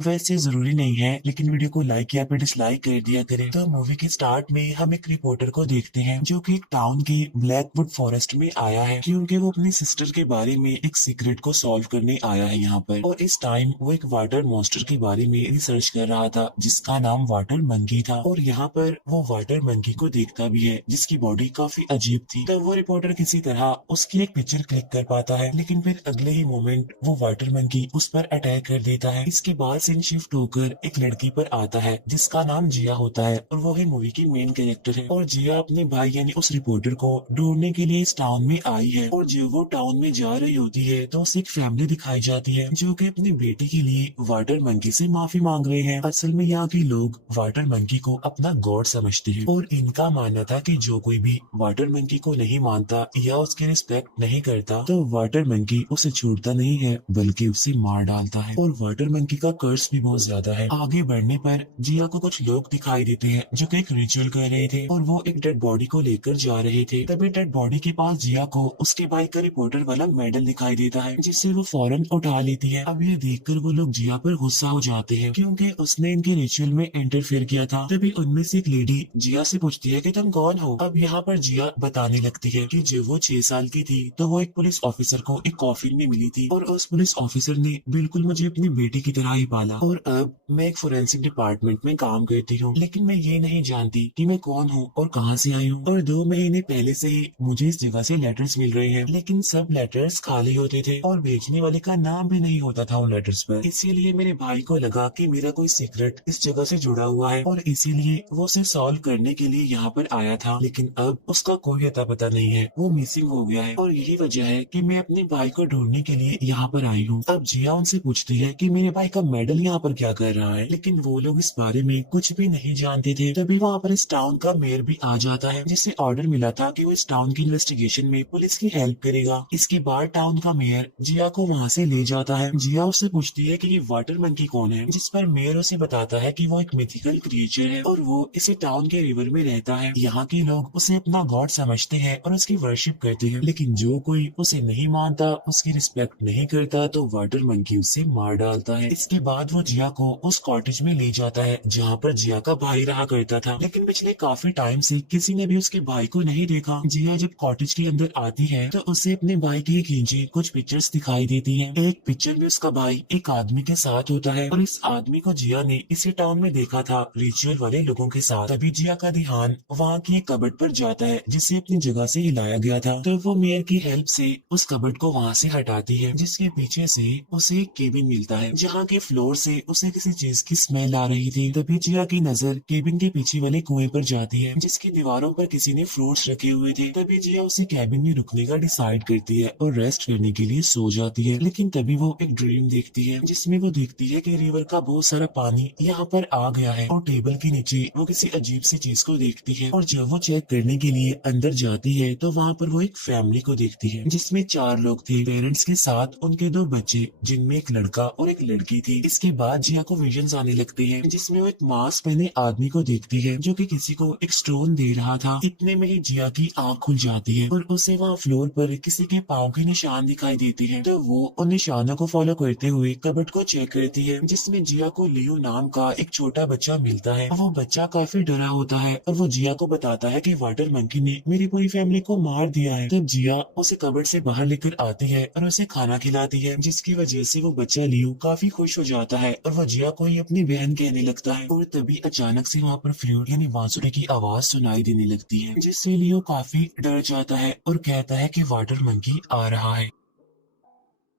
वैसे जरूरी नहीं है, लेकिन वीडियो को लाइक या फिर डिसलाइक कर दिया करें। तो मूवी के स्टार्ट में हम एक रिपोर्टर को देखते हैं जो कि एक टाउन के ब्लैकवुड फॉरेस्ट में आया है, क्योंकि वो अपनी सिस्टर के बारे में एक सीक्रेट को सॉल्व करने आया है यहाँ पर। और इस टाइम वो एक वाटर मॉन्स्टर के बारे में रिसर्च कर रहा था जिसका नाम वाटर मंकी था। और यहाँ पर वो वाटर मंकी को देखता भी है जिसकी बॉडी काफी अजीब थी। तो वो रिपोर्टर किसी तरह उसकी एक पिक्चर क्लिक कर पाता है, लेकिन फिर अगले ही मोमेंट वो वाटर मंकी उस पर अटैक कर देता है। इसके बाद सीन शिफ्ट होकर एक लड़की पर आता है जिसका नाम जिया होता है और वो है मूवी की मेन कैरेक्टर है। और जिया अपने भाई यानी उस रिपोर्टर को ढूंढने के लिए इस टाउन में आई है। और जब वो टाउन में जा रही होती है तो उसे एक फैमिली दिखाई जाती है जो कि अपनी बेटी के लिए वाटर मंकी से माफी मांग रहे हैं। असल में यहाँ के लोग वाटर मंकी को अपना गॉड समझते हैं और इनका मानना था कि जो कोई भी वाटर मंकी को नहीं मानता या उसकी रिस्पेक्ट नहीं करता तो वाटर मंकी उसे छोड़ता नहीं है बल्कि उसे मार डालता है। और वाटर मंकी का कर्स भी बहुत ज्यादा है। आगे बढ़ने पर जिया को कुछ लोग दिखाई देते हैं जो कि एक रिचुअल कर रहे थे और वो एक डेड बॉडी को लेकर जा रहे थे। तभी डेड बॉडी के पास जिया को उसके बाइक का रिपोर्टर वाला मेडल दिखाई देता है जिससे वो फौरन उठा लेती है। अब ये देखकर वो लोग जिया पर गुस्सा हो जाते हैं क्योंकि उसने इनके रिचुअल में इंटरफेयर किया था। तभी उनमें से एक लेडी जिया से पूछती है कि तुम कौन हो। अब यहाँ पर जिया बताने लगती है कि जब वो 6 साल की थी तो वो एक पुलिस ऑफिसर को एक कॉफिन में मिली थी और उस पुलिस ऑफिसर ने बिल्कुल मुझे अपनी बेटी की तरह ही पाला। और अब मैं एक फोरेंसिक डिपार्टमेंट में काम करती हूँ, लेकिन मैं ये नहीं जानती कि मैं कौन हूँ और कहाँ से आई हूँ। और 2 महीने पहले से ही मुझे इस जगह से लेटर्स मिल रहे हैं, लेकिन सब लेटर्स खाली होते थे और भेजने वाले का नाम भी नहीं होता था उन लेटर्स पर। इसीलिए मेरे भाई को लगा कि मेरा कोई सीक्रेट इस जगह से जुड़ा हुआ है और इसीलिए वो उसे सॉल्व करने के लिए यहाँ पर आया था। लेकिन अब उसका कोई अता पता नहीं है, वो मिसिंग हो गया है और यही वजह है कि मैं अपने भाई को ढूंढने के लिए यहाँ पर आई हूँ। अब जिया उनसे पूछती है कि मेरे भाई का मेडल यहाँ पर क्या कर रहा है, लेकिन वो लोग इस बारे में कुछ भी नहीं जानते थे। तभी वहाँ पर इस टाउन का मेयर भी आ जाता है जिसे ऑर्डर मिला था कि वो इस टाउन की इन्वेस्टिगेशन में पुलिस की हेल्प करेगा। इसके बाद टाउन का मेयर जिया को वहाँ से ले जाता है। जिया उससे पूछती है कि ये वाटर मंकी कौन है, जिस पर मेयर उसे बताता है कि वो एक मिथिकल क्रिएचर है और वो इसी टाउन के रिवर में रहता है। यहाँ के लोग उसे अपना गॉड समझते हैं और उसकी वर्शिप करते हैं, लेकिन जो कोई उसे नहीं मानता, उसकी रिस्पेक्ट नहीं करता तो वाटर मंकी उसे मार डालता है। इसके बाद वो जिया को उस कॉटेज में ले जाता है जहाँ पर जिया का भाई रहा करता था, लेकिन पिछले काफी टाइम से किसी ने भी उसके भाई को नहीं देखा। जिया जब कॉटेज के अंदर आती है तो उसे अपने भाई की खींची कुछ पिक्चर्स दिखाई देती हैं। एक पिक्चर में उसका भाई एक आदमी के साथ होता है और इस आदमी को जिया ने इसी टाउन में देखा था रिचुअल वाले लोगों के साथ। तभी जिया का ध्यान वहाँ की एक कबर्ड पर जाता है जिसे अपनी जगह से हिलाया गया था। तो वो मेयर की हेल्प से उस कबर्ड को वहाँ से हटाती है, जिसके पीछे से उसे एक केबिन मिलता है जहाँ के फ्लोर से उसे किसी चीज की स्मेल आ रही थी। तभी जिया की नजर केबिन के पीछे वाले कुएं पर जाती है जिसकी दीवारों पर किसी ने फ्रूट्स रखे हुए थे। तभी जिया उसे केबिन में रुकने का डिसाइड करती है और रेस्ट करने के लिए सो जाती है। लेकिन तभी वो एक ड्रीम देखती है जिसमें वो देखती है कि रिवर का बहुत सारा पानी यहाँ पर आ गया है और टेबल के नीचे वो किसी अजीब सी चीज को देखती है। और जब वो चेक करने के लिए अंदर जाती है तो वहाँ पर वो एक फैमिली को देखती है जिसमें 4 लोग थे, पेरेंट्स के साथ उनके 2 बच्चे जिनमें एक लड़का और एक लड़की थी। इसके बाद जिया को विजन्स आने लगते हैं जिसमें वो एक मास्क पहने आदमी को देखती है जो कि किसी को एक स्टोन दे रहा था। इतने में ही जिया की आंख खुल जाती है और उसे वहाँ फ्लोर पर किसी के पाँव के निशान दिखाई देते हैं। तो वो उन निशानों को फॉलो करते हुए कबर्ड को चेक करती है जिसमें जिया को लियो नाम का एक छोटा बच्चा मिलता है। वो बच्चा काफी डरा होता है और वो जिया को बताता है कि वाटर मंकी ने मेरी पूरी फैमिली को मार दिया है। तब जिया उसे कबर्ड से बाहर लेकर आती है और उसे खाना खिलाती है, जिसकी वजह से वो बच्चा लियो काफी खुश हो जाता है और वो जिया को ही अपनी बहन कहने लगता है। और तभी अचानक से वहाँ पर फ्लूट यानी बांसुरी की आवाज सुनाई देने लगती है जिससे लियो काफी डर जाता है और कहता है कि वाटर मंकी आ रहा है।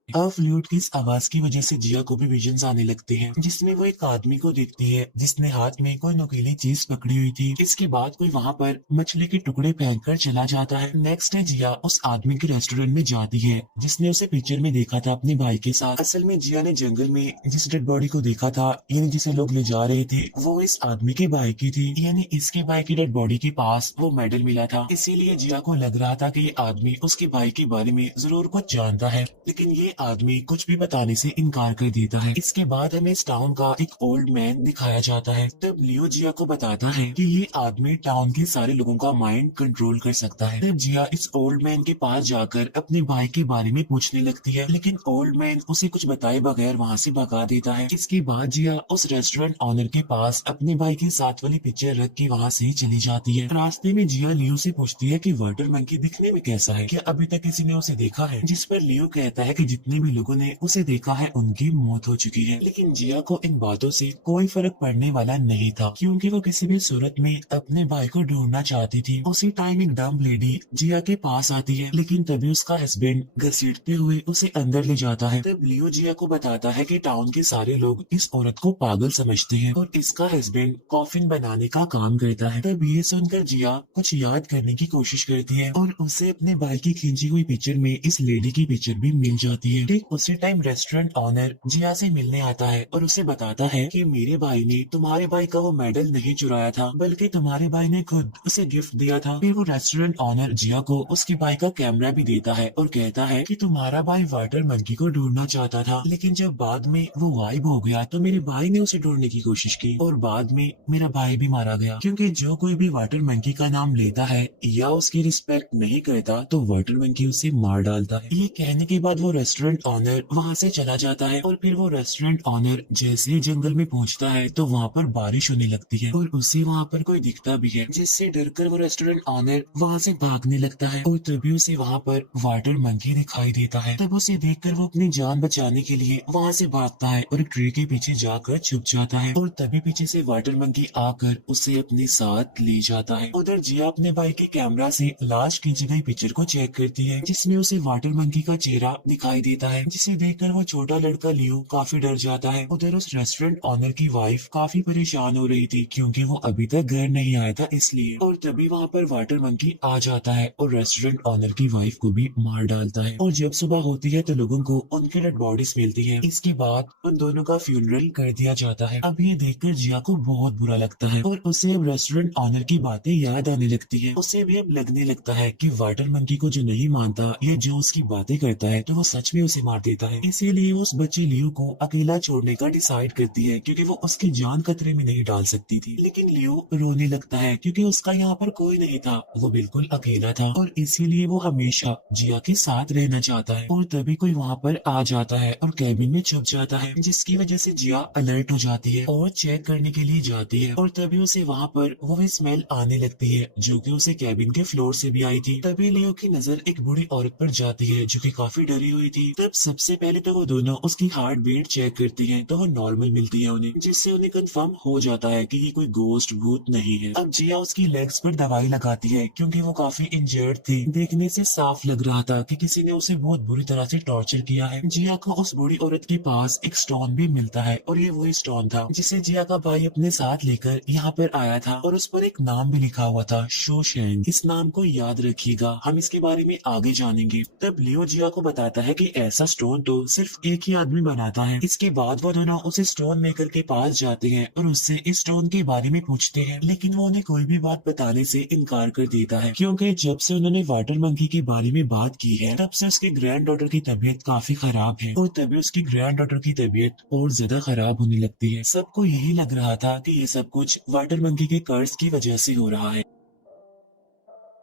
अब फ्लूट की इस आवाज की वजह से जिया को भी विजन्स आने लगते हैं जिसमें वो एक आदमी को देखती है जिसने हाथ में कोई नुकीली चीज पकड़ी हुई थी। इसके बाद कोई वहाँ पर मछली के टुकड़े फेंक कर चला जाता है। नेक्स्ट डे जिया उस आदमी के रेस्टोरेंट में जाती है जिसने उसे पिक्चर में देखा था अपने भाई के साथ। असल में जिया ने जंगल में जिस डेड बॉडी को देखा था यानी जिसे लोग ले जा रहे थे वो इस आदमी के भाई की थी, यानी इसके भाई की डेड बॉडी के पास वो मेडल मिला था। इसीलिए जिया को लग रहा था कि ये आदमी उसके भाई के बारे में जरूर कुछ जानता है, लेकिन ये आदमी कुछ भी बताने से इनकार कर देता है। इसके बाद हमें इस टाउन का एक ओल्ड मैन दिखाया जाता है। तब लियो जिया को बताता है कि ये आदमी टाउन के सारे लोगों का माइंड कंट्रोल कर सकता है। तब जिया इस ओल्ड मैन के पास जाकर अपने भाई के बारे में पूछने लगती है, लेकिन ओल्ड मैन उसे कुछ बताए बगैर वहाँ से भगा देता है। इसके बाद जिया उस रेस्टोरेंट ऑनर के पास अपने भाई के साथ वाली पिक्चर रख के वहाँ से चली जाती है। रास्ते में जिया लियो से पूछती है कि वाटर मंकी दिखने में कैसा है, क्या अभी तक किसी ने उसे देखा है? जिस पर लियो कहता है कि जितने भी लोगों ने उसे देखा है उनकी मौत हो चुकी है। लेकिन जिया को इन बातों से कोई फर्क पड़ने वाला नहीं था, क्योंकि वो किसी भी सूरत में अपने भाई को ढूंढना चाहती थी। उसी टाइम एक डम्ब लेडी जिया के पास आती है, लेकिन तभी उसका हस्बैंड घसीटते हुए उसे अंदर ले जाता है। तब लियो जिया को बताता है कि टाउन के सारे लोग इस औरत को पागल समझते हैं और इसका हस्बैंड कॉफिन बनाने का काम करता है। तब ये सुनकर जिया कुछ याद करने की कोशिश करती है और उसे अपने भाई की खींची हुई पिक्चर में इस लेडी की पिक्चर भी मिल जाती है। ठीक उसी टाइम रेस्टोरेंट ऑनर जिया से मिलने आता है और उसे बताता है कि मेरे भाई ने तुम्हारे भाई का वो मेडल नहीं चुराया था, बल्कि तुम्हारे भाई ने खुद उसे गिफ्ट दिया था। फिर वो रेस्टोरेंट ऑनर जिया को उसके भाई का कैमरा भी देता है और कहता है कि तुम्हारा भाई वाटर मंकी को ढूंढना चाहता था, लेकिन जब बाद में वो गायब हो गया तो मेरे भाई ने उसे ढूंढने की कोशिश की और बाद में मेरा भाई भी मारा गया। क्योंकि जो कोई भी वाटर मंकी का नाम लेता है या उसकी रिस्पेक्ट नहीं करता तो वाटर मंकी उसे मार डालता है। ये कहने के बाद वो रेस्टोरेंट ऑनर वहाँ से चला जाता है और फिर वो रेस्टोरेंट ऑनर जैसे ही जंगल में पहुँचता है तो वहाँ पर बारिश होने लगती है और उसे वहाँ पर कोई दिखता भी है, जिससे डरकर वो रेस्टोरेंट ऑनर वहाँ से भागने लगता है और तभी उसे वहाँ पर वाटर मंकी दिखाई देता है। तब उसे देखकर वो अपनी जान बचाने के लिए वहाँ से भागता है और एक ट्री के पीछे जाकर छुप जाता है और तभी पीछे से वाटर मंकी आकर उसे अपने साथ ले जाता है। उधर जिया अपने भाई के कैमरा से लास्ट खींची गई पिक्चर को चेक करती है, जिसमें उसे वाटर मंकी का चेहरा दिखाई देता है, जिसे देखकर वो छोटा लड़का लियो काफी डर जाता है। उधर उस रेस्टोरेंट ऑनर की वाइफ काफी परेशान हो रही थी, क्योंकि वो अभी तक घर नहीं आया था इसलिए। और तभी वहाँ पर वाटर मंकी आ जाता है और रेस्टोरेंट ऑनर की वाइफ को भी मार डालता है। और जब सुबह होती है तो लोगों को उनकी डेड बॉडीज मिलती है। इसके बाद उन दोनों का फ्यूनरल कर दिया जाता है। अब ये देखकर जिया को बहुत बुरा लगता है और उसे अब रेस्टोरेंट ऑनर की बातें याद आने लगती है। उसे भी अब लगने लगता है कि वाटर मंकी को जो नहीं मानता या जो उसकी बातें करता है तो वो सच में उसे मार देता है। इसीलिए वो उस बच्चे लियो को अकेला छोड़ने का डिसाइड करती है, क्योंकि वो उसकी जान खतरे में नहीं डाल सकती थी। लेकिन लियो रोने लगता है क्योंकि उसका यहाँ पर कोई नहीं था, वो बिल्कुल अकेला था और इसीलिए वो हमेशा जिया के साथ रहना चाहता है। और तभी कोई वहाँ पर आ जाता है और कैबिन में छुप जाता है, जिसकी वजह से जिया अलर्ट हो जाती है और चेक करने के लिए जाती है। और तभी उसे वहाँ पर वो स्मेल आने लगती है जो कि उसे कैबिन के फ्लोर से भी आई थी। तभी लियो की नजर एक बूढ़ी औरत पर जाती है जो कि काफी डरी हुई थी। तब सबसे पहले तो वो दोनों उसकी हार्ट बीट चेक करती हैं तो वो नॉर्मल मिलती है उन्हें, जिससे उन्हें कंफर्म हो जाता है कि ये कोई गोस्ट भूत नहीं है। अब जिया उसकी लेग्स पर दवाई लगाती है क्योंकि वो काफी इंजर्ड थी। देखने से साफ लग रहा था कि किसी ने उसे बहुत बुरी तरह से टॉर्चर किया है। जिया को उस बूढ़ी औरत के पास एक स्टोन भी मिलता है और ये वही स्टोन था जिसे जिया का भाई अपने साथ लेकर यहाँ पर आया था और उस पर एक नाम भी लिखा हुआ था, शोशैंग। इस नाम को याद रखिएगा, हम इसके बारे में आगे जानेंगे। तब लियो जिया को बताता है कि ऐसा स्टोन तो सिर्फ एक ही आदमी बनाता है। इसके बाद वो दोनों उस स्टोन मेकर के पास जाते हैं और उससे इस स्टोन के बारे में पूछते हैं, लेकिन वो उन्हें कोई भी बात बताने से इनकार कर देता है, क्योंकि जब से उन्होंने वाटर मंकी के बारे में बात की है तब से उसके ग्रैंड डॉटर की तबीयत काफी खराब है और तभी उसकी ग्रैंड डॉटर की तबीयत और ज्यादा खराब होने लगती है। सबको यही लग रहा था कि ये सब कुछ वाटर मंकी के कर्ज की वजह से हो रहा है।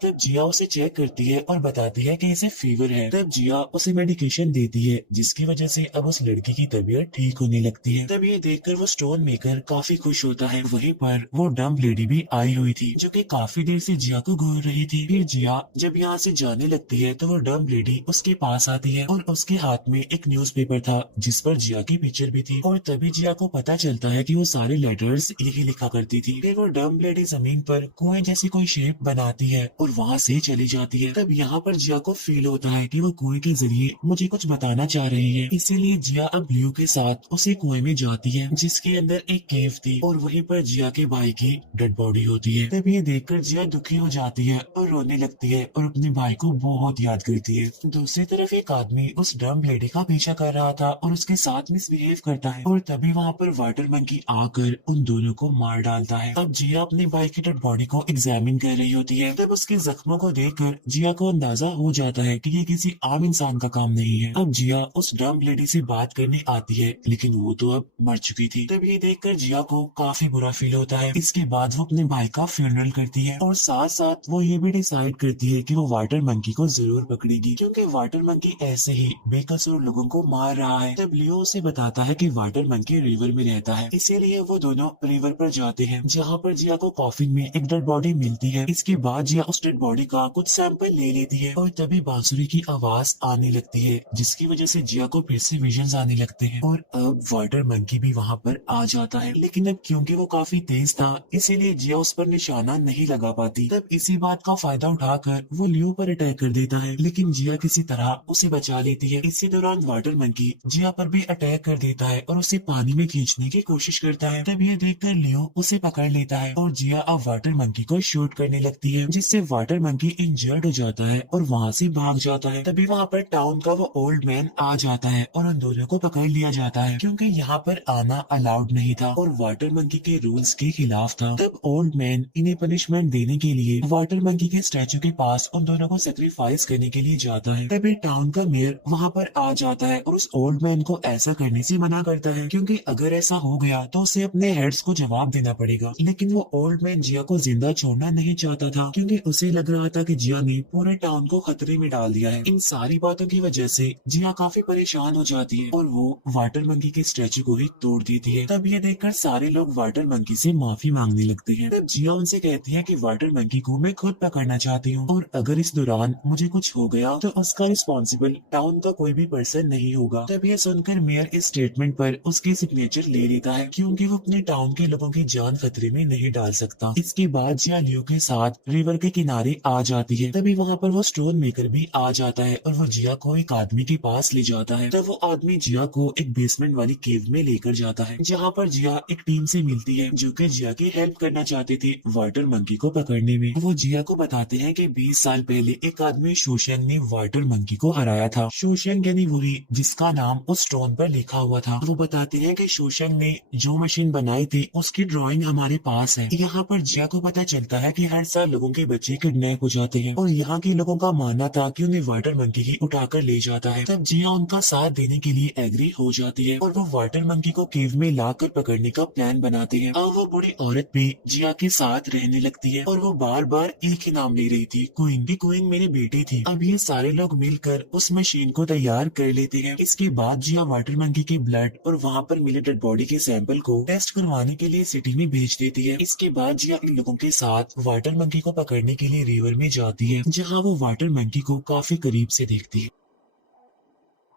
तब जिया उसे चेक करती है और बताती है कि इसे फीवर है। तब जिया उसे मेडिकेशन देती है, जिसकी वजह से अब उस लड़की की तबीयत ठीक होने लगती है। तब ये देखकर वो स्टोन मेकर काफी खुश होता है। वहीं पर वो डम्ब लेडी भी आई हुई थी जो कि काफी देर से जिया को घूर रही थी। फिर जिया जब यहाँ से जाने लगती है तो वो डम्ब लेडी उसके पास आती है और उसके हाथ में एक न्यूज़पेपर था जिस पर जिया की पिक्चर भी थी। और तभी जिया को पता चलता है कि वो सारे लेटर्स यही लिखा करती थी। फिर वो डम्ब लेडी जमीन पर कुएं जैसी कोई शेप बनाती है और वहाँ से चली जाती है। तब यहाँ पर जिया को फील होता है कि वो कुएं के जरिए मुझे कुछ बताना चाह रही है, इसीलिए जिया अब लियो के साथ उसी कुएं में जाती है जिसके अंदर एक केव थी और वहीं पर जिया के भाई की डेड बॉडी होती है। तब ये देखकर जिया दुखी हो जाती है और रोने लगती है और अपने भाई को बहुत याद करती है। दूसरी तरफ एक आदमी उस डम्ब लेडी का पीछा कर रहा था और उसके साथ मिसबिहेव करता है और तभी वहाँ पर वाटर मंकी आकर उन दोनों को मार डालता है। अब जिया अपने भाई की डेड बॉडी को एग्जामिन कर रही होती है। तब उसके के जख्मों को देखकर जिया को अंदाजा हो जाता है कि ये किसी आम इंसान का काम नहीं है। अब जिया उस डम्ब लेडी से बात करने आती है, लेकिन वो तो अब मर चुकी थी। तब ये देखकर जिया को काफी बुरा फील होता है। इसके बाद वो अपने भाई का फ्यूनरल करती है और साथ साथ वो ये भी डिसाइड करती है कि वो वाटर मंकी को जरूर पकड़ेगी, क्योंकि वाटर मंकी ऐसे ही बेकसूर लोगों को मार रहा है। तब लियो उसे बताता है कि वाटर मंकी रिवर में रहता है, इसीलिए वो दोनों रिवर पर जाते हैं, जहाँ पर जिया को कॉफिन में एक डेड बॉडी मिलती है। इसके बाद जिया उस डेड बॉडी का कुछ सैंपल ले लेती है और तभी बांसुरी की आवाज आने लगती है, जिसकी वजह से जिया को फिर से विजन्स आने लगते हैं और अब वाटर मंकी भी वहाँ पर आ जाता है। लेकिन अब क्योंकि वो काफी तेज था, इसीलिए जिया उस पर निशाना नहीं लगा पाती। तब इसी बात का फायदा उठाकर वो लियो पर अटैक कर देता है, लेकिन जिया किसी तरह उसे बचा लेती है। इसी दौरान वाटर मंकी जिया पर भी अटैक कर देता है और उसे पानी में खींचने की कोशिश करता है। तब ये देखकर लियो उसे पकड़ लेता है और जिया अब वाटर मंकी को शूट करने लगती है, जिससे वाटर मंकी इंजर्ड हो जाता है और वहाँ से भाग जाता है। तभी वहाँ पर टाउन का वो ओल्ड मैन आ जाता है और उन दोनों को पकड़ लिया जाता है, क्योंकि यहाँ पर आना अलाउड नहीं था और वाटर मंकी के रूल्स के खिलाफ था। तब ओल्ड मैन इन्हें पनिशमेंट देने के लिए वाटर मंकी के स्टैचू के पास उन दोनों को सेक्रीफाइस करने के लिए जाता है। तभी टाउन का मेयर वहाँ पर आ जाता है और उस ओल्ड मैन को ऐसा करने से मना करता है, क्योंकि अगर ऐसा हो गया तो उसे अपने हेड्स को जवाब देना पड़ेगा। लेकिन वो ओल्ड मैन जिया को जिंदा छोड़ना नहीं चाहता था, क्योंकि उसे लग रहा था कि जिया ने पूरे टाउन को खतरे में डाल दिया है। इन सारी बातों की वजह से जिया काफी परेशान हो जाती है और वो वाटर मंकी के स्टैचू को ही तोड़ देती है। तब ये देखकर सारे लोग वाटर मंकी से माफी मांगने लगते हैं। तब जिया उनसे कहती है कि वाटर मंकी को मैं खुद पकड़ना चाहती हूँ और अगर इस दौरान मुझे कुछ हो गया तो उसका रिस्पॉन्सिबल टाउन का कोई भी पर्सन नहीं होगा। तब यह सुनकर मेयर इस स्टेटमेंट पर उसके सिग्नेचर ले लेता है, क्योंकि वो अपने टाउन के लोगों की जान खतरे में नहीं डाल सकता। इसके बाद जिया लियो के साथ रिवर के किनारे आ जाती है। तभी वहाँ पर वो स्टोन मेकर भी आ जाता है और वो जिया को एक आदमी के पास ले जाता है। तब वो आदमी जिया को एक बेसमेंट वाली केव में लेकर जाता है, जहाँ पर जिया एक टीम से मिलती है जो कि जिया की हेल्प करना चाहते थे वाटर मंकी को पकड़ने में। वो जिया को बताते हैं कि 20 साल पहले एक आदमी शोशंग ने वाटर मंकी को हराया था। शोशंग यानी वही जिसका नाम उस स्टोन पर लिखा हुआ था। वो बताते हैं कि शोशंग ने जो मशीन बनाई थी उसकी ड्राइंग हमारे पास है। यहाँ पर जिया को पता चलता है कि हर साल लोगों के बच्चे किडनैप हो जाते हैं और यहाँ के लोगों का मानना था कि उन्हें वाटर मंकी ही उठाकर ले जाता है। तब जिया उनका साथ देने के लिए एग्री हो जाती है और वो वाटर मंकी को केव में लाकर पकड़ने का प्लान बनाते हैं। अब वो बूढ़ी औरत भी जिया के साथ रहने लगती है और वो बार बार एक ही नाम ले रही थी, क्वीन। भी क्वीन मेरी बेटी थी। अब ये सारे लोग मिलकर उस मशीन को तैयार कर लेते हैं। इसके बाद जिया वाटर मंकी के ब्लड और वहाँ पर मिले डेड बॉडी के सैंपल को टेस्ट करवाने के लिए सिटी में भेज देती है। इसके बाद जिया इन लोगों के साथ वाटर मंकी को पकड़ने के लिए रिवर में जाती है, जहाँ वो वाटर मंकी को काफी करीब से देखती है।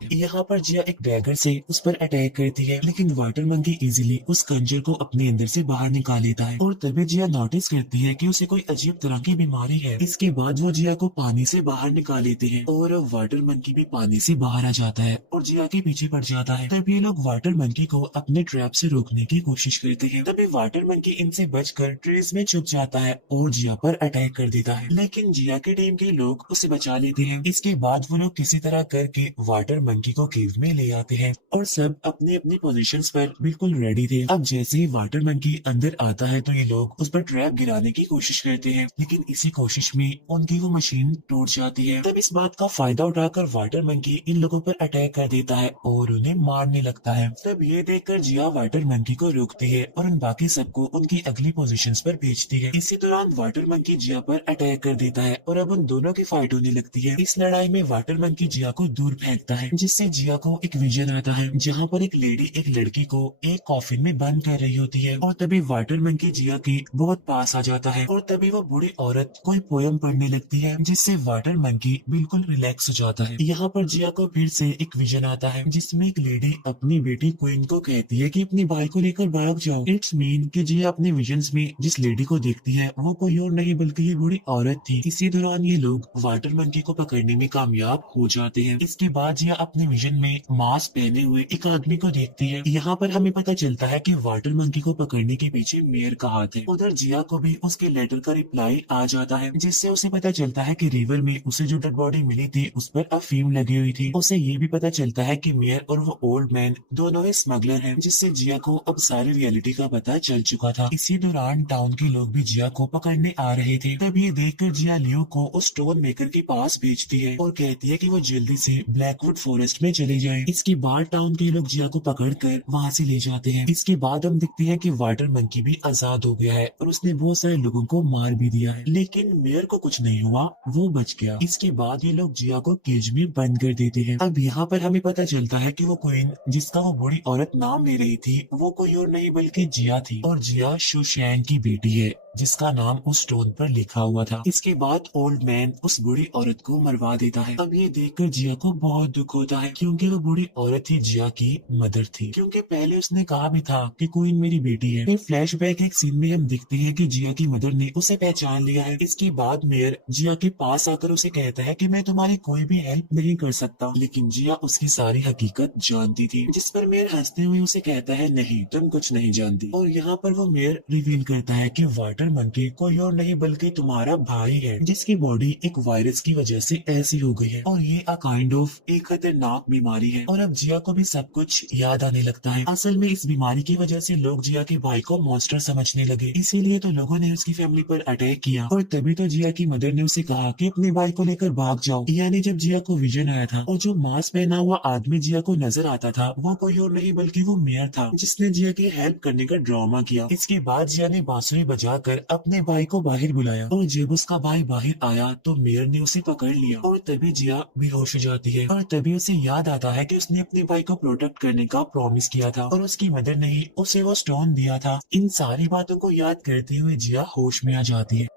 यहाँ पर जिया एक डैगर से उस पर अटैक करती है, लेकिन वाटर मंकी इजीली उस खंजर को अपने अंदर से बाहर निकाल लेता है और तभी जिया नोटिस करती है कि उसे कोई अजीब तरह की बीमारी है। इसके बाद वो जिया को पानी से बाहर निकाल लेते हैं और वाटर मंकी भी पानी से बाहर आ जाता है और जिया के पीछे पड़ जाता है। तब ये लोग वाटर मंकी को अपने ट्रैप से रोकने की कोशिश करते हैं। तभी वाटर मंकी इनसे बचकर ट्रीज में छुप जाता है और जिया पर अटैक कर देता है, लेकिन जिया के टीम के लोग उसे बचा लेते हैं। इसके बाद वो लोग किसी तरह करके वाटर मंकी को केव में ले आते हैं और सब अपनी अपनी पोजीशंस पर बिल्कुल रेडी थे। अब जैसे ही वाटर मंकी अंदर आता है तो ये लोग उस पर ट्रैप गिराने की कोशिश करते हैं, लेकिन इसी कोशिश में उनकी वो मशीन टूट जाती है। तब इस बात का फायदा उठाकर वाटर मंकी इन लोगों पर अटैक कर देता है और उन्हें मारने लगता है। तब ये देखकर जिया वाटर मंकी को रोकती है और उन बाकी सबको उनकी अगली पोजीशंस पर भेजती है। इसी दौरान वाटर मंकी जिया पर अटैक कर देता है और अब उन दोनों की फाइट होने लगती है। इस लड़ाई में वाटर मंकी जिया को दूर फेंकता है, जिससे जिया को एक विजन आता है जहाँ पर एक लेडी एक लड़की को एक कॉफिन में बंद कर रही होती है और तभी वाटर मंकी जिया के बहुत पास आ जाता है और तभी वो बूढ़ी औरत कोई पोयम पढ़ने लगती है, जिससे वाटर मंकी बिल्कुल रिलैक्स हो जाता है। यहाँ पर जिया को फिर से एक विजन आता है जिसमें एक लेडी अपनी बेटी क्वीन को कहती है कि अपनी भाई को लेकर भाग जाओ। इट्स मीन कि जिया अपने विजन्स में जिस लेडी को देखती है वो कोई और नहीं बल्कि ये बूढ़ी औरत थी। इसी दौरान ये लोग वाटर मंकी को पकड़ने में कामयाब हो जाते हैं। इसके बाद जिया अपने विजन में मास्क पहने हुए एक आदमी को देखती है। यहाँ पर हमें पता चलता है कि वाटर मंकी को पकड़ने के पीछे मेयर का हाथ है। उधर जिया को भी उसके लेटर का रिप्लाई आ जाता है, जिससे उसे पता चलता है कि रिवर में उसे जो डेड बॉडी मिली थी उस पर अफीम लगी हुई थी। उसे ये भी पता चलता है कि मेयर और वो ओल्ड मैन दोनों ही स्मगलर हैं, जिससे जिया को अब सारी रियलिटी का पता चल चुका था। इसी दौरान टाउन के लोग भी जिया को पकड़ने आ रहे थे। तब ये देखकर जिया लियो को उस स्टोन मेकर के पास भेजती है और कहती है कि वो जल्दी से ब्लैकवुड फॉरेस्ट में चले जाएं। इसके बाद टाउन के लोग जिया को पकड़कर वहाँ से ले जाते हैं। इसके बाद हम देखते हैं कि वाटर मंकी भी आजाद हो गया है और उसने बहुत सारे लोगों को मार भी दिया है, लेकिन मेयर को कुछ नहीं हुआ, वो बच गया। इसके बाद ये लोग जिया को केज में बंद कर देते हैं। अब यहाँ पर हमें पता चलता है कि वो क्वीन जिसका वो बूढ़ी औरत नाम ले रही थी वो कोई और नहीं बल्कि जिया थी, और जिया शुशैन की बेटी है जिसका नाम उस स्टोन पर लिखा हुआ था। इसके बाद ओल्ड मैन उस बूढ़ी औरत को मरवा देता है। अब ये देखकर जिया को बहुत दुख होता है, क्योंकि वो बूढ़ी औरत ही जिया की मदर थी, क्योंकि पहले उसने कहा भी था कि क्वीन मेरी बेटी है। फिर फ्लैशबैक एक सीन में हम देखते हैं कि जिया की मदर ने उसे पहचान लिया है। इसके बाद मेयर जिया के पास आकर उसे कहता है कि मैं तुम्हारी कोई भी हेल्प नहीं कर सकता, लेकिन जिया उसकी सारी हकीकत जानती थी, जिस पर मेयर हंसते हुए उसे कहता है नहीं, तुम कुछ नहीं जानती। और यहाँ पर वो मेयर रिवील करता है कि वाटर मंकी कोई और नहीं बल्कि तुम्हारा भाई है, जिसकी बॉडी एक वायरस की वजह से ऐसी हो गई है, और ये अ काइंड ऑफ एक खतरनाक बीमारी है। और अब जिया को भी सब कुछ याद आने लगता है। असल में इस बीमारी की वजह से लोग जिया के भाई को मॉन्स्टर समझने लगे, इसीलिए तो लोगों ने उसकी फैमिली पर अटैक किया। और तभी तो जिया की मदर ने उसे कहा कि अपने भाई को लेकर भाग जाओ। यानी जब जिया को विजन आया था और जो मास्क पहना हुआ आदमी जिया को नजर आता था वो कोई और नहीं बल्कि वो मेयर था, जिसने जिया की हेल्प करने का ड्रामा किया। इसके बाद जिया ने बांसुरी बजाकर अपने भाई को बाहर बुलाया, और जब उसका भाई बाहर आया तो मेयर ने उसे पकड़ लिया, और तभी जिया बेहोश हो जाती है। और तभी उसे याद आता है कि उसने अपने भाई को प्रोटेक्ट करने का प्रॉमिस किया था और उसकी मदर ने ही उसे वो स्टोन दिया था। इन सारी बातों को याद करते हुए जिया होश में आ जाती है।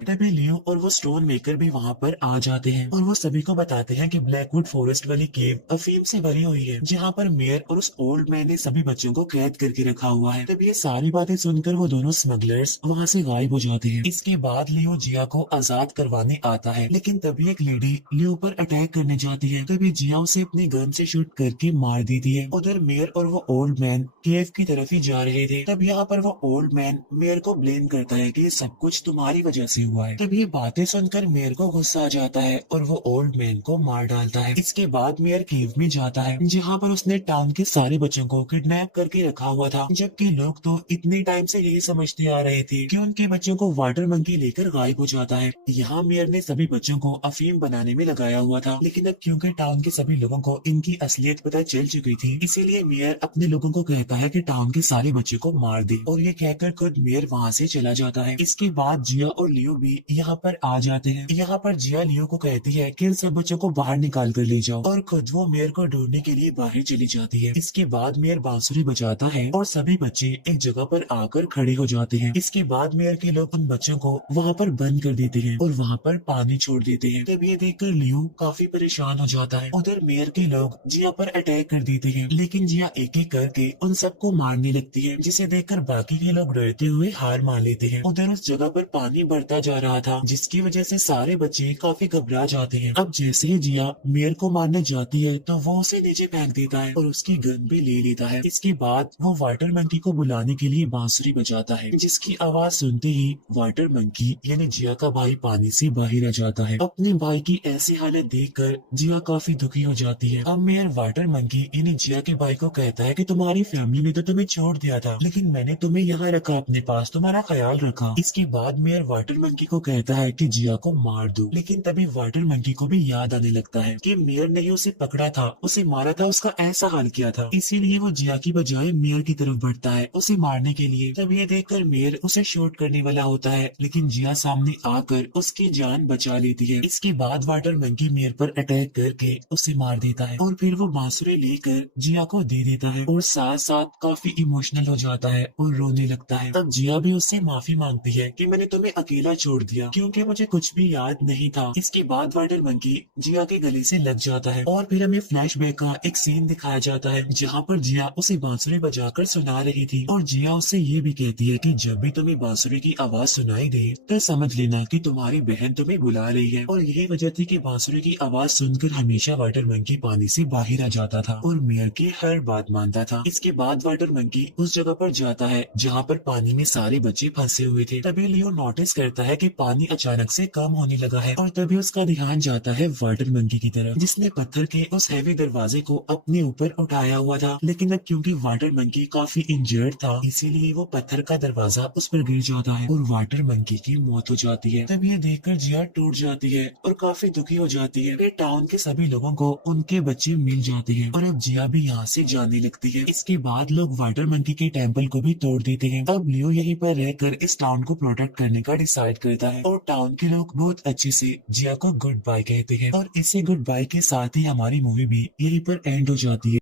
तभी लियो और वो स्टोन मेकर भी वहाँ पर आ जाते हैं और वो सभी को बताते हैं कि ब्लैकवुड फॉरेस्ट वाली केव अफीम से भरी हुई है, जहाँ पर मेयर और उस ओल्ड मैन ने सभी बच्चों को कैद करके रखा हुआ है। तब ये सारी बातें सुनकर वो दोनों स्मगलर्स वहाँ से गायब हो जाते हैं। इसके बाद लियो जिया को आजाद करवाने आता है, लेकिन तभी एक लेडी लियो पर अटैक करने जाती है। तभी जिया उसे अपनी गन से शूट करके मार देती है। उधर मेयर और वो ओल्ड मैन केव की तरफ ही जा रहे थे। तब यहाँ पर वो ओल्ड मैन मेयर को ब्लेम करता है कि ये सब कुछ तुम्हारी वजह से हुआ है। तब ये बातें सुनकर मेयर को गुस्सा आ जाता है और वो ओल्ड मैन को मार डालता है। इसके बाद मेयर केव में जाता है, जहाँ पर उसने टाउन के सारे बच्चों को किडनैप करके रखा हुआ था, जबकि लोग तो इतने टाइम से यही समझते आ रहे थे कि उनके बच्चों को वाटर मंकी लेकर गायब हो जाता है। यहाँ मेयर ने सभी बच्चों को अफीम बनाने में लगाया हुआ था, लेकिन अब क्योंकि टाउन के सभी लोगों को इनकी असलियत पता चल चुकी थी, इसीलिए मेयर अपने लोगों को कहता है कि टाउन के सारे बच्चों को मार दे, और ये कहकर खुद मेयर वहाँ से चला जाता है। इसके बाद जिया और लियो भी यहाँ पर आ जाते हैं। यहाँ पर जिया लियो को कहती है कि इन सब बच्चों को बाहर निकाल कर ले जाओ, और खुद वो मेयर को ढूंढने के लिए बाहर चली जाती है। इसके बाद मेयर बांसुरी बजाता है और सभी बच्चे एक जगह पर आकर खड़े हो जाते हैं। इसके बाद मेयर के लोग उन बच्चों को वहाँ पर बंद कर देते हैं और वहाँ पर पानी छोड़ देते हैं। तब ये देखकर लियो काफी परेशान हो जाता है। उधर मेयर के लोग जिया पर अटैक कर देते हैं, लेकिन जिया एक एक करके उन सबको मारने लगती है, जिसे देखकर बाकी के लोग डरते हुए हार मान लेते हैं। उधर उस जगह पर पानी बढ़ता जा रहा था, जिसकी वजह से सारे बच्चे काफी घबरा जाते हैं। अब जैसे ही जिया मेयर को मारने जाती है तो वो उसे नीचे फेंक देता है और उसकी गन भी ले लेता है। इसके बाद वो वाटर मंकी को बुलाने के लिए बांसुरी बजाता है, जिसकी आवाज सुनते ही वाटर मंकी यानी जिया का भाई पानी से बाहर आ जाता है। अपने भाई की ऐसी हालत देखकर जिया काफी दुखी हो जाती है। अब मेयर वाटर मंकी यानी जिया के भाई को कहता है कि तुम्हारी फैमिली ने तो तुम्हें छोड़ दिया था, लेकिन मैंने तुम्हें यहाँ रखा, अपने पास तुम्हारा ख्याल रखा। इसके बाद मेयर वाटर मंकी को कहता है कि जिया को मार दो, लेकिन तभी वाटर मंकी को भी याद आने लगता है कि मेयर ने ही उसे पकड़ा था, उसे मारा था, उसका ऐसा हाल किया था, इसीलिए वो जिया की बजाय मेयर की तरफ बढ़ता है उसे मारने के लिए। तब ये देखकर मेयर उसे शूट करने वाला होता है, लेकिन जिया सामने आकर उसकी जान बचा लेती है। इसके बाद वाटर मंकी मेयर पर अटैक करके उसे मार देता है और फिर वो बांसुरी लेकर जिया को दे देता है और साथ साथ काफी इमोशनल हो जाता है और रोने लगता है। तब जिया भी उससे माफी मांगती है कि मैंने तुम्हें अकेला छोड़ दिया क्योंकि मुझे कुछ भी याद नहीं था। इसके बाद वाटर मंकी जिया के गले से लग जाता है और फिर हमें फ्लैशबैक का एक सीन दिखाया जाता है जहाँ पर जिया उसे बांसुरी बजाकर सुना रही थी और जिया उससे ये भी कहती है कि जब भी तुम्हें बांसुरी की आवाज सुनाई दे तो समझ लेना कि तुम्हारी बहन तुम्हें बुला रही है। और यही वजह थी कि बांसुरी की आवाज सुनकर हमेशा वाटर मंकी पानी से बाहर आ जाता था और मेयर की हर बात मानता था। इसके बाद वाटर मंकी उस जगह पर जाता है जहाँ पर पानी में सारे बच्चे फंसे हुए थे। तभी लियो नोटिस करता है कि पानी अचानक से कम होने लगा है और तभी उसका ध्यान जाता है वाटर मंकी की तरफ जिसने पत्थर के उस हैवी दरवाजे को अपने ऊपर उठाया हुआ था। लेकिन अब क्योंकि वाटर मंकी काफी इंजर्ड था इसीलिए वो पत्थर का दरवाजा उस पर गिर जाता है और वाटर मंकी की मौत हो जाती है। तब ये देखकर जिया टूट जाती है और काफी दुखी हो जाती है। फिर टाउन के सभी लोगों को उनके बच्चे मिल जाते हैं और अब जिया भी यहाँ से जाने लगती है। इसके बाद लोग वाटर मंकी के टेम्पल को भी तोड़ देते हैं। अब लियो यहीं पर रहकर इस टाउन को प्रोटेक्ट करने का डिसाइड करता है और टाउन के लोग बहुत अच्छे से जिया को गुड बाय कहते हैं और इसे गुड बाय के साथ ही हमारी मूवी भी यहीं पर एंड हो जाती है।